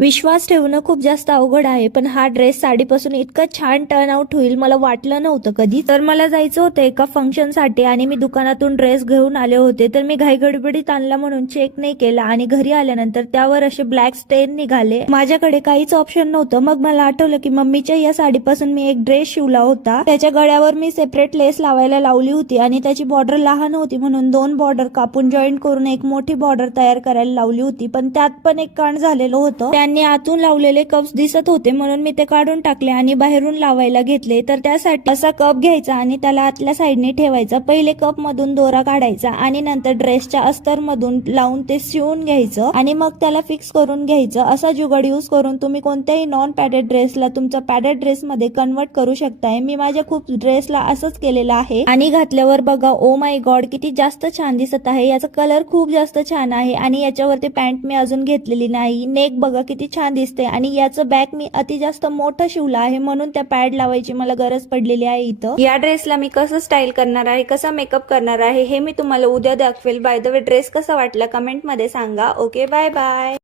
विश्वास ठेवणं खूप जास्त अवघड आहे, पण हा ड्रेस साडीपासून इतकं छान टर्न आउट होईल मला वाटलं नव्हतं कधी. तर मला जायचं होतं एका फंक्शनसाठी आणि मी दुकानातून ड्रेस घेऊन आले होते, तर मी घाईगडबडीत आणला म्हणून चेक नाही केला आणि घरी आल्यानंतर त्यावर असे ब्लॅक स्टेन निघाले. माझ्याकडे काहीच ऑप्शन नव्हतं. मग मला आठवलं की मम्मीच्या या साडीपासून मी एक ड्रेस शिवला होता. त्याच्या गळ्यावर मी सेपरेट लेस लावायला लावली होती आणि त्याची बॉर्डर लहान होती म्हणून 2 बॉर्डर कापून जॉईंट करून एक मोठी बॉर्डर तयार करायला लावली होती. पण त्यात पण एक कांड झालेलं होतं. त्यांनी आतून लावलेले कप्स दिसत होते म्हणून मी ते काढून टाकले आणि बाहेरून लावायला घेतले. तर त्यासाठी असा कप घ्यायचा आणि त्याला आतल्या साईडने ठेवायचा. पहिले कप मधून दोरा काढायचा आणि नंतर ड्रेसच्या अस्तर मधून लावून ते शिवून घ्यायचं आणि मग त्याला फिक्स करून घ्यायचं. असा जुगाड यूज करून तुम्ही कोणत्याही नॉन पॅडेड ड्रेसला तुमचा पॅडेड ड्रेस मध्ये कन्वर्ट करू शकताय. मी माझ्या खूप ड्रेसला असंच केलेलं आहे आणि घातल्यावर बघा ओ माय गॉड किती जास्त छान दिसत आहे. याचा कलर खूप जास्त छान आहे आणि याच्यावरती पॅन्ट मी अजून घेतलेली नाही. नेक बघा किती छान दिसते आणि याचं बॅक मी अति जास्त मोठं शिवलं आहे म्हणून त्या पॅड लावायची मला गरज पडलेली आहे इथं. या ड्रेसला मी कसं स्टाईल करणार आहे, कसा मेकअप करणार आहे हे मी तुम्हाला उद्या दाखवेल. बाय द वे ड्रेस कसा वाटला कमेंट मध्ये सांगा. Okay bye bye.